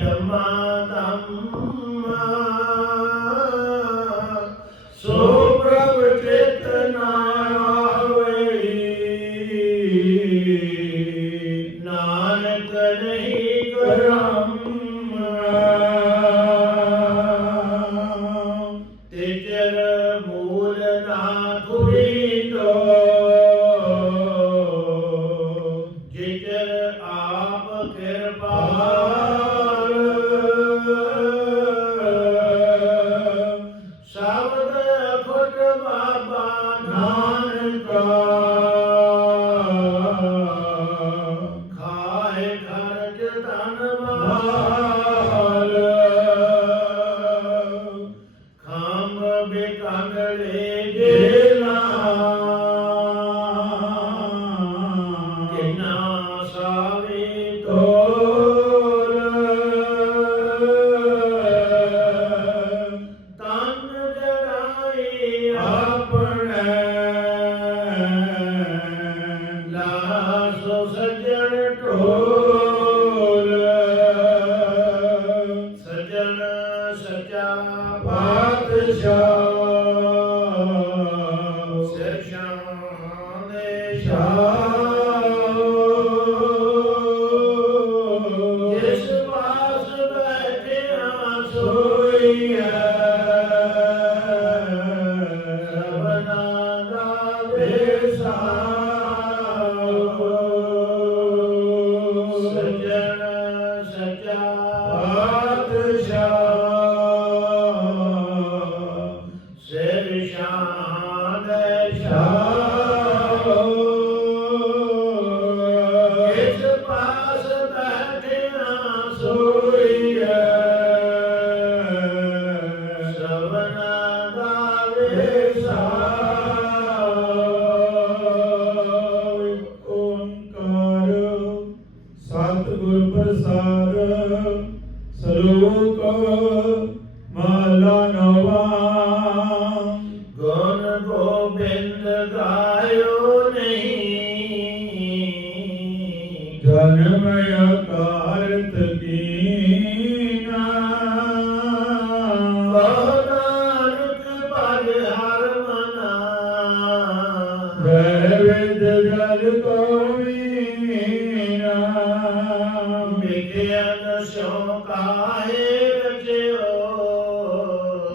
Coba. Shabbat. Shalom.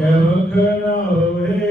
ever can I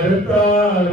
Marta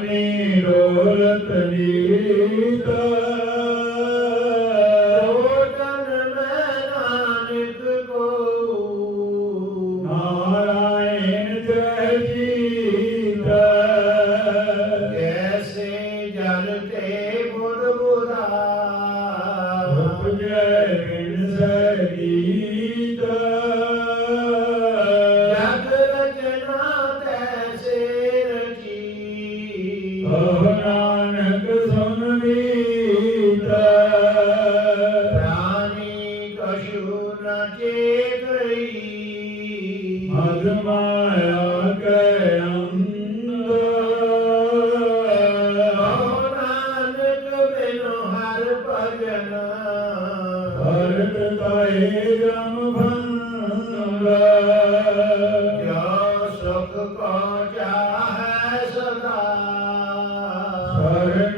ની ડોલતની તા ਜੋ ਸੁਖ ਪਹੁੰਚਾ ਹੈ ਸਦਾ। ਸਰਣ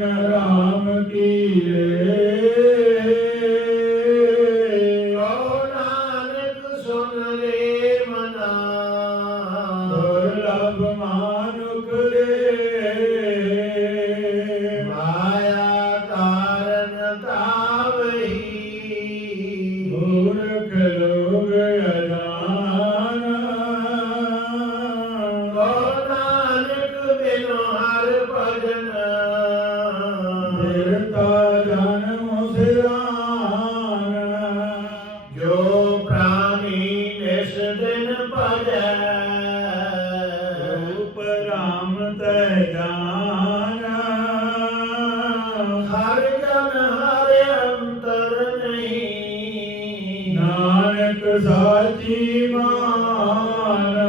ਨਾਨਕ ਸਾਚੀ ਮਾਨ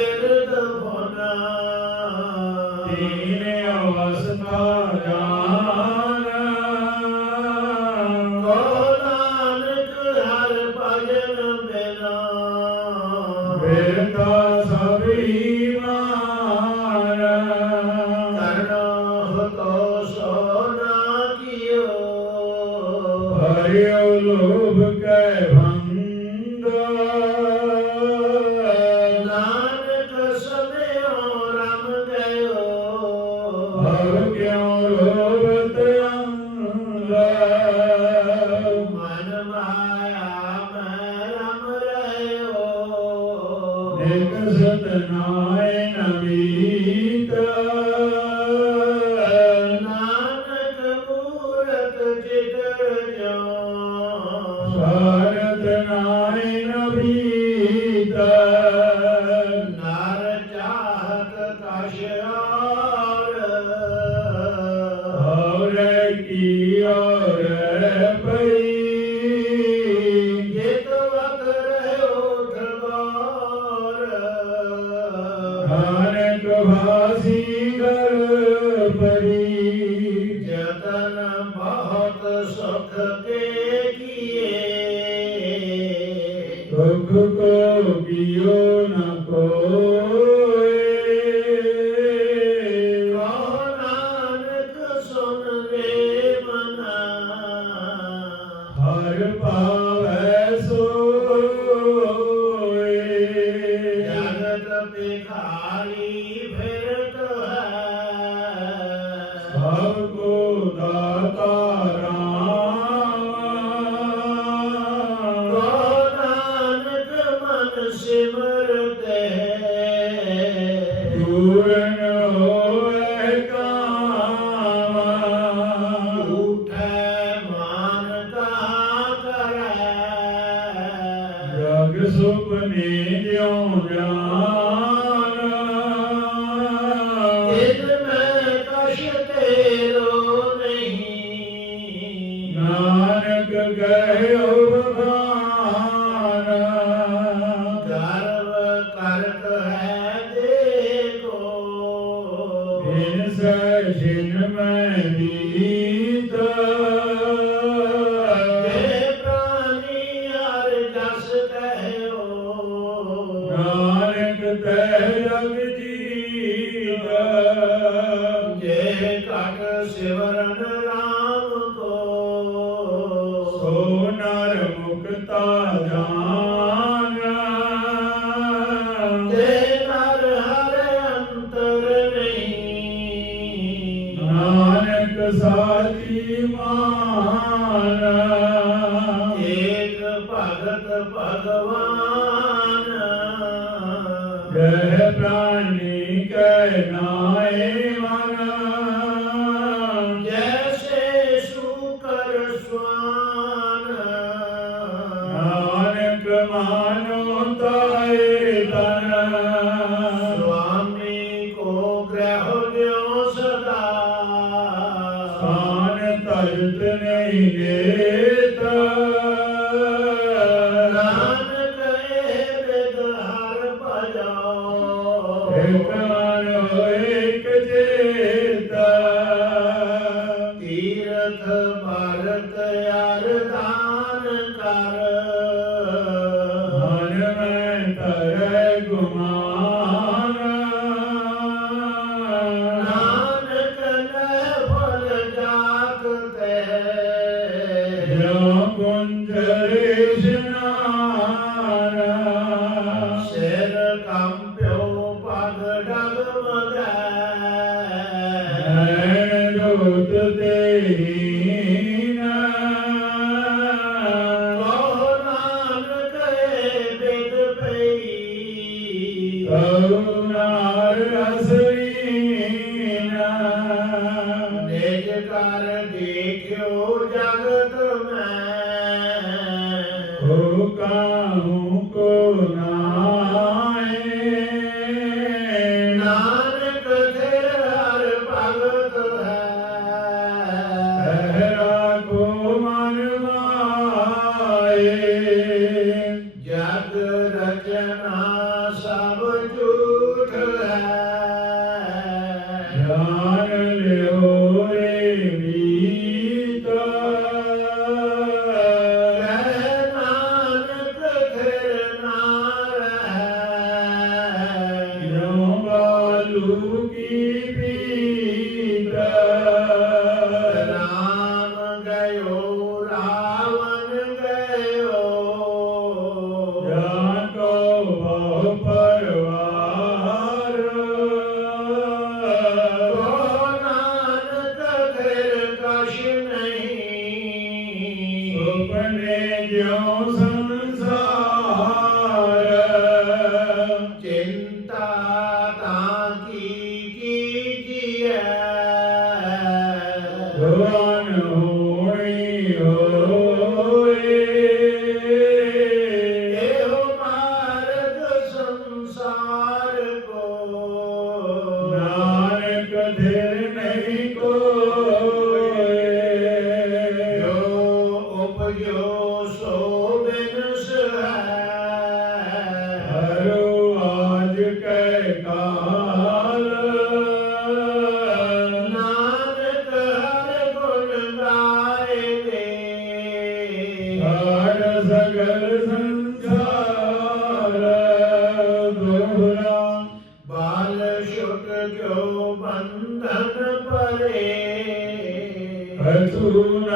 ছেড়ে দেব না দিনে অবস্থা Amen. ਹੋ ਕਾਹੂ ਕੋ one man, ਬਾਲ ਛੁਟ ਜੋ ਬੰਧਨ ਪਰੇ ਅਤੂ ਨ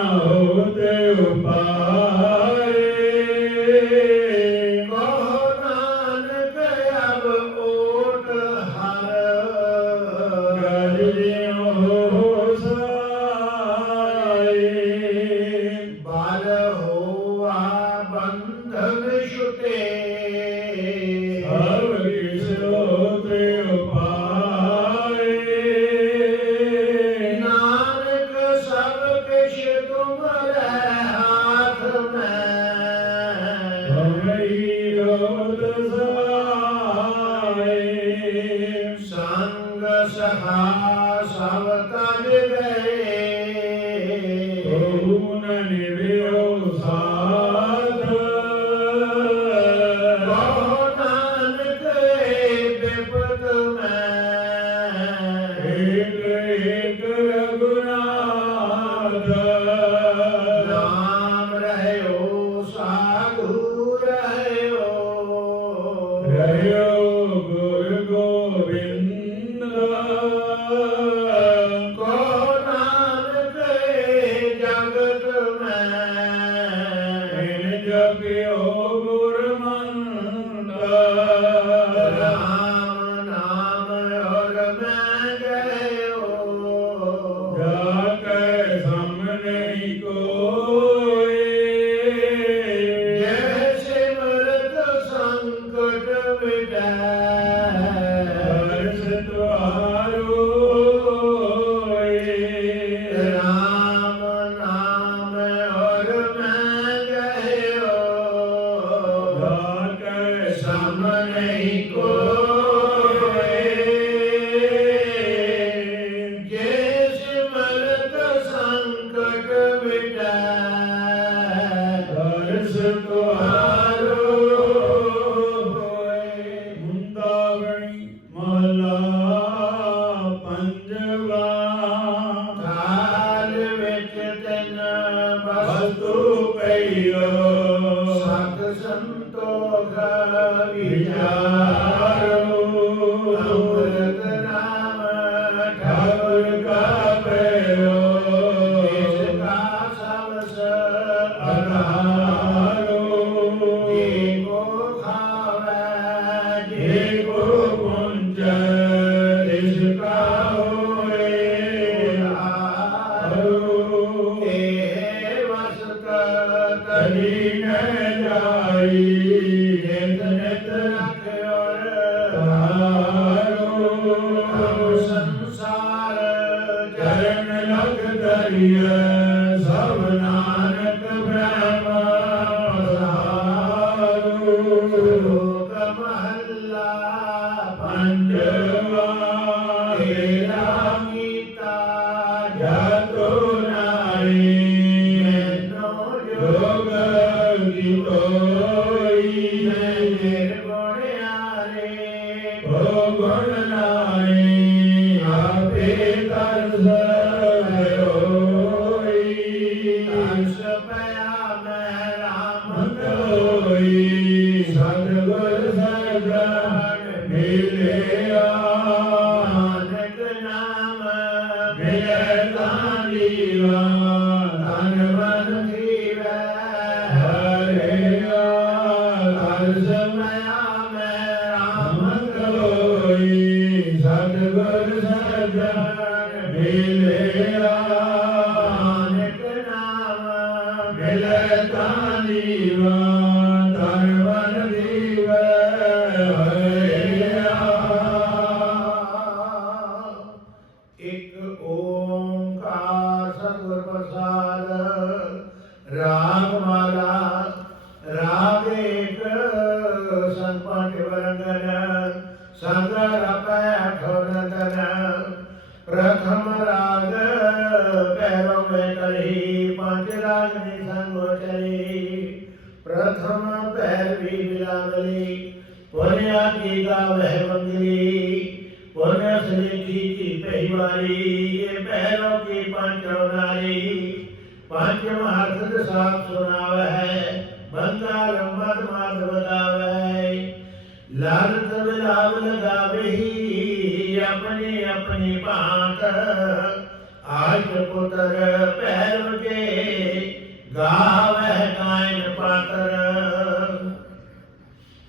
लागले वन्या की का वह मंगली वन्या सलेखी की पहिवारी ये पहरों की पांचों नारी पांचों हर्षद साथ सुनावे है बंदा लंबत मात बतावे लालत विलाप लगावे ही अपनी अपनी बात आज पुत्र पैर के गा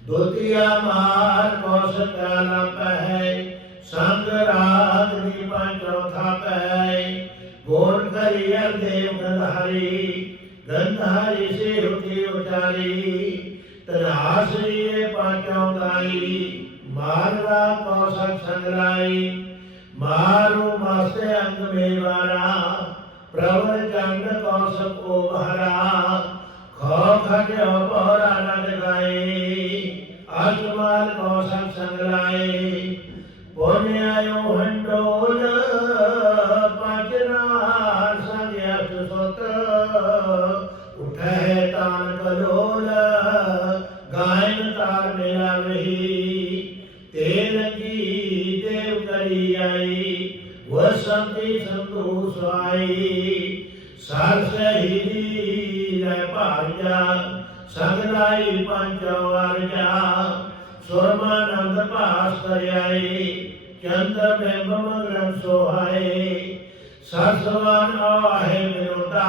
ਦੁਤੀਆ ਮਾਰ ਕੋਸ ਕਾਲਾ ਪਹਿ, ਸੰਗ ਰਾਤ ਦੀ ਪੰਚੋ ਥਾਪੈ ਗੋਰ ਕਰੀਅਰ ਦੇਵ ਗੰਧਾਰੀ ਗੰਧਾਰੀ ਸੇ ਹੁਤੀ ਉਚਾਰੀ। ਤਨਾਸਰੀਏ ਪੰਚੋ ਗਾਈ ਮਾਰਦਾ ਕੌਸਕ ਸੰਗਰਾਈ ਮਾਰੂ ਮਾਸੇ ਅੰਗ ਮੇਵਾਰਾ ਪ੍ਰਵਰ ਚੰਦ ਕੌਸਕ ਕੋ ਬਹਰਾ। ਖੋ ਖਟਿਓ ਪਹਰਾ ਨਦ ਗਾਏ ਅਜਮਾਲ ਕੌਸਕ ਸੰਗਲਾਏ ਪੁਨਿਆਇਓ ਹੰਡੋਲ ਪਜਨਾ ਭਾਸ ਕਰਿਆਈ ਚੰਦਰ ਬਿੰਬ ਮਗਰਮ ਸੋਹਾਏ। ਸਰਸਵਨ ਆਹੇ ਮਿਲਦਾ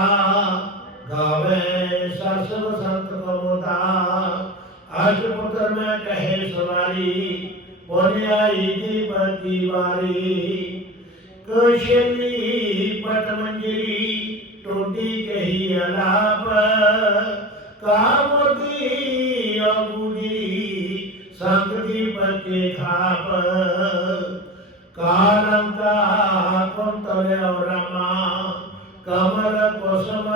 ਗਾਵੇ ਸਰਸ ਬਸੰਤ ਕਮੋਤਾ ਅਜ ਪੁੱਤਰ ਮੈਂ ਕਹੇ ਸਵਾਰੀ ਪੁਨਿਆਈ ਦੀ ਬਤੀ ਵਾਰੀ। ਕੁਸ਼ਲੀ ਪਟ ਮੰਜਰੀ ਟੋਡੀ ਕਹੀ ਅਲਾਪ, ਕਾਮਦੀ ਅਬੂਜੀ ਸੰਗ ਦੀ ਪਤੇ ਖਾਪ ਕਾਲੰ ਕਾ ਕੁੰਤਲਿਓ ਰਮਾ। ਕਮਲ ਕੁਸਮ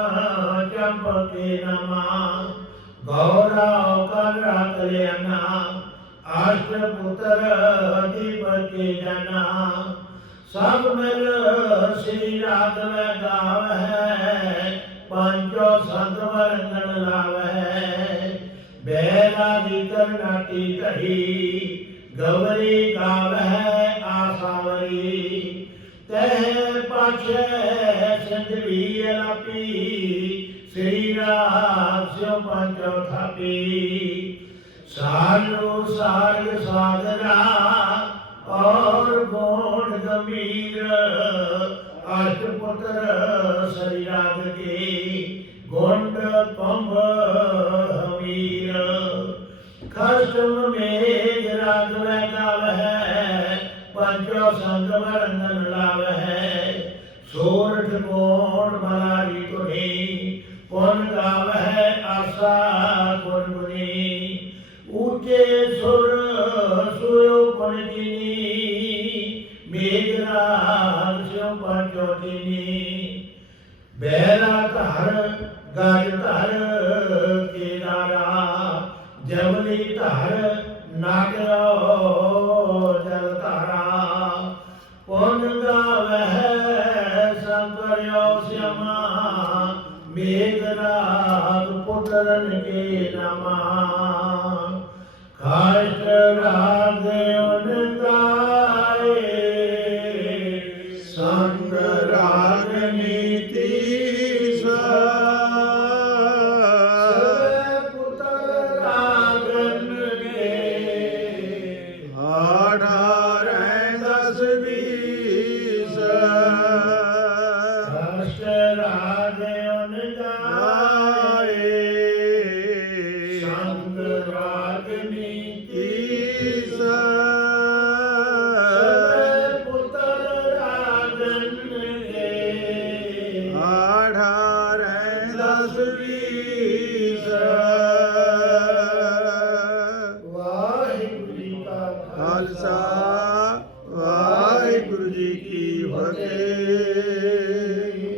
ਚੰਪਕੇ ਨਮਾ। ਗੌਰਵ ਕਰ ਕਲਿਆਣਾ ਆਸ਼ਟ ਪੁੱਤਰ ਦੀਪਕੇ ਜਨਾ। ਸਭ ਮਿਲ ਸ੍ਰੀ ਰਾਗਵ ਗਾਵੈ ਪੰਚੋ ਸੰਤ ਵਰੰਗਣ ਲਾਵੈ ਬੈਲਾ ਦੀ ਕਰਨਾਟੀ ਕਹੀ, ਗਵਰੀ ਗਾਵੈ ਆਸਾਵਰੀ ਤੈ ਪਾਛੈ ਸੰਜਵੀ ਅਲਾਪੀ ਸ੍ਰੀ ਰਾਗ ਸਿਉ ਪੰਚੋ ਥਾਪੀ ਸਾਲੂ ਸਾਰਗ ਸਾਗਰਾ ਔਰ ਗੋਣ ਗੰਭੀਰ ਅਸ਼ਟ ਪੁੱਤਰ ਸ੍ਰੀ ਰਾਗ ਕੇ ਗੋਂਡ ਪੰਭ ਹਮੀਰ ਖਸ਼ਮ ਮੇਜ ਰਾਗ ਵੈ ਗਾਵੈ ਪੰਜੋ ਸੰਗ ਵਰਨਨ ਲਾਵੈ ਸੋਰਠ ਕੋਣ ਮਲਾਰੀ ਤੁਨੀ ਪੁਨ ਗਾਵੈ ਆਸਾ ਗੁਣ ਗੁਨੀ ਊਚੇ ਸੁਰ ਸੁਯੋ ਪੁਨ ਜਿਨੀ ਮੇਘਰਾਜ ਸਿਉ ਪੰਚੋ ਜਿਨੀ ਬੈਰਾ ਧਰ ਗਜ ਨਮਾ। ਖਾਸ਼ ਰਾਗ